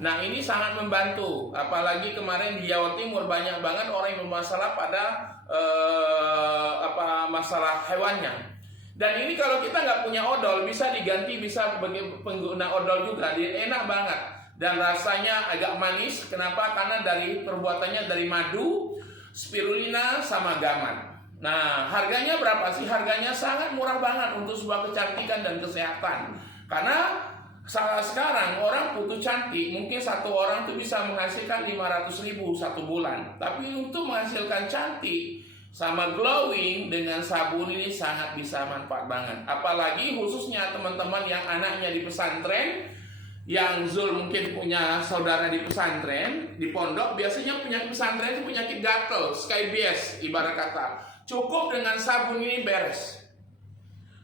Nah, ini sangat membantu. Apalagi kemarin di Jawa Timur banyak banget orang yang bermasalah pada masalah hewannya. Dan ini kalau kita nggak punya odol, bisa diganti, bisa bagi pengguna odol juga. Dia enak banget dan rasanya agak manis. Kenapa? Karena dari perbuatannya dari madu, spirulina, sama gamat. Nah, harganya berapa sih? Harganya sangat murah banget untuk sebuah kecantikan dan kesehatan. Karena sekarang orang butuh cantik, mungkin satu orang tuh bisa menghasilkan 500.000 satu bulan. Tapi untuk menghasilkan cantik sama glowing dengan sabun ini sangat bisa manfaat banget. Apalagi khususnya teman-teman yang anaknya di pesantren, yang Zul mungkin punya saudara di pesantren, di pondok, biasanya penyakit pesantren itu penyakit gatel, scabies ibarat kata. Cukup dengan sabun ini beres.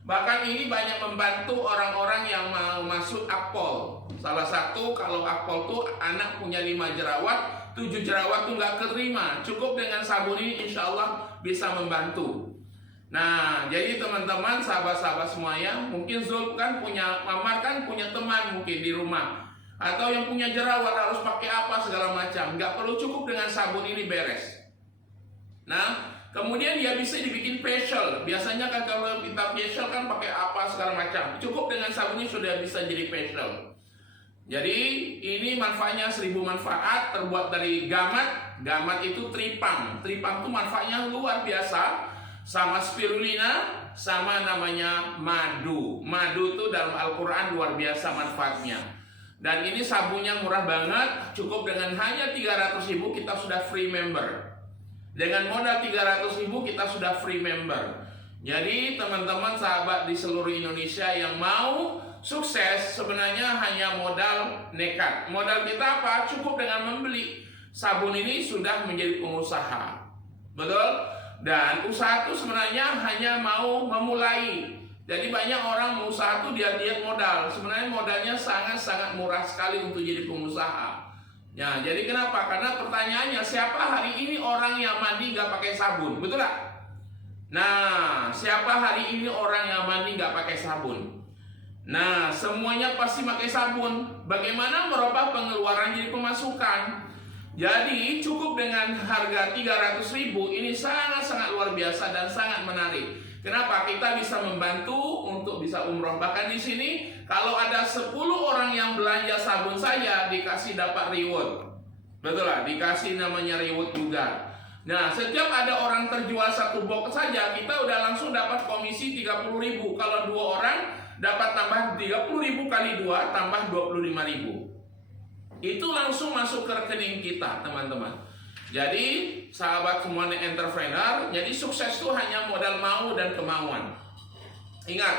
Bahkan ini banyak membantu orang-orang yang mau masuk akpol. Salah satu, kalau akpol tuh anak punya 5 jerawat, 7 jerawat tuh nggak keterima. Cukup dengan sabun ini insya Allah bisa membantu. Nah, jadi teman-teman, sahabat-sahabat semuanya, mungkin Zul kan punya, Mamar kan punya teman mungkin di rumah, atau yang punya jerawat harus pakai apa segala macam. Nggak perlu, cukup dengan sabun ini beres. Nah, kemudian dia bisa dibikin facial. Biasanya kan kalau kita facial kan pakai apa segala macam. Cukup dengan sabun ini sudah bisa jadi facial. Jadi ini manfaatnya 1000 manfaat, terbuat dari gamat. Gamat itu tripang. Tripang itu manfaatnya luar biasa. Sama spirulina, sama namanya madu. Madu itu dalam Al-Quran luar biasa manfaatnya. Dan ini sabunnya murah banget. Cukup dengan hanya 300.000 kita sudah free member. Dengan modal 300.000 kita sudah free member. Jadi teman-teman sahabat di seluruh Indonesia yang mau sukses, sebenarnya hanya modal nekat. Modal kita apa? Cukup dengan membeli sabun ini sudah menjadi pengusaha. Betul? Dan usaha itu sebenarnya hanya mau memulai. Jadi banyak orang usaha itu dia modal. Sebenarnya modalnya sangat-sangat murah sekali untuk jadi pengusaha. Ya, jadi kenapa? Karena pertanyaannya, siapa hari ini orang yang mandi nggak pakai sabun? Betul nggak? Nah, siapa hari ini orang yang mandi nggak pakai sabun? Nah, semuanya pasti pakai sabun. Bagaimana merubah pengeluaran jadi pemasukan? Jadi cukup dengan harga 300.000 ini sangat-sangat luar biasa dan sangat menarik. Kenapa? Kita bisa membantu untuk bisa umroh. Bahkan di sini kalau ada 10 orang yang belanja sabun saja dikasih dapat reward. Betul lah, dikasih namanya reward juga. Nah, setiap ada orang terjual 1 box saja, kita udah langsung dapat komisi 30.000. Kalau 2 orang dapat tambah 30.000 kali 2 tambah 25.000. Itu langsung masuk ke rekening kita, teman-teman. Jadi sahabat semuanya entrepreneur, jadi sukses itu hanya modal mau dan kemauan. Ingat,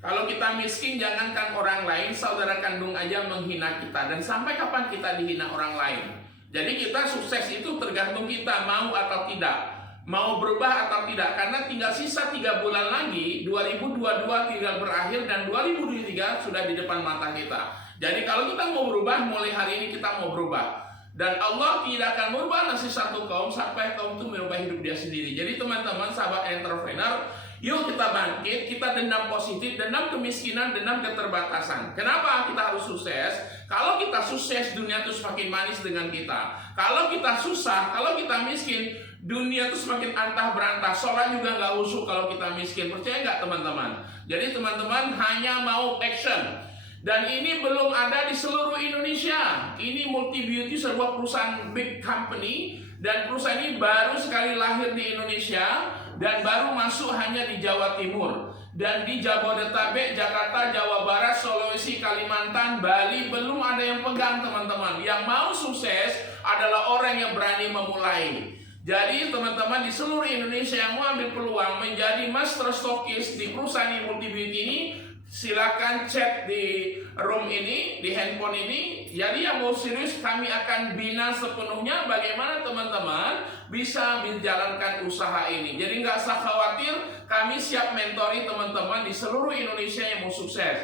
kalau kita miskin, jangankan orang lain, saudara kandung aja menghina kita. Dan sampai kapan kita dihina orang lain? Jadi kita sukses itu tergantung kita mau atau tidak, mau berubah atau tidak. Karena tinggal sisa 3 bulan lagi, 2022 tinggal berakhir dan 2023 sudah di depan mata kita. Jadi kalau kita mau berubah, mulai hari ini kita mau berubah. Dan Allah tidak akan merubah nasib satu kaum sampai kaum itu merubah hidup dia sendiri. Jadi teman-teman sahabat entrepreneur, yuk kita bangkit, kita dendam positif, dendam kemiskinan, dendam keterbatasan. Kenapa kita harus sukses? Kalau kita sukses, dunia itu semakin manis dengan kita. Kalau kita susah, kalau kita miskin, dunia itu semakin antah berantah. Sholat juga nggak usuk kalau kita miskin. Percaya nggak teman-teman? Jadi teman-teman hanya mau action. Dan ini belum ada di seluruh Indonesia. Ini Multi Beauty sebuah perusahaan big company. Dan perusahaan ini baru sekali lahir di Indonesia. Dan baru masuk hanya di Jawa Timur. Dan di Jabodetabek, Jakarta, Jawa Barat, Sulawesi, Kalimantan, Bali belum ada yang pegang teman-teman. Yang mau sukses adalah orang yang berani memulai. Jadi teman-teman di seluruh Indonesia yang mau ambil peluang menjadi master stokis di perusahaan Multi Beauty ini, silakan chat di room ini, di handphone ini. Jadi yang mau serius, kami akan bina sepenuhnya bagaimana teman-teman bisa menjalankan usaha ini. Jadi nggak usah khawatir, kami siap mentori teman-teman di seluruh Indonesia yang mau sukses.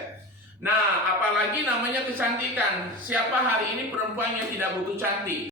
Nah, apalagi namanya kecantikan. Siapa hari ini perempuan yang tidak butuh cantik?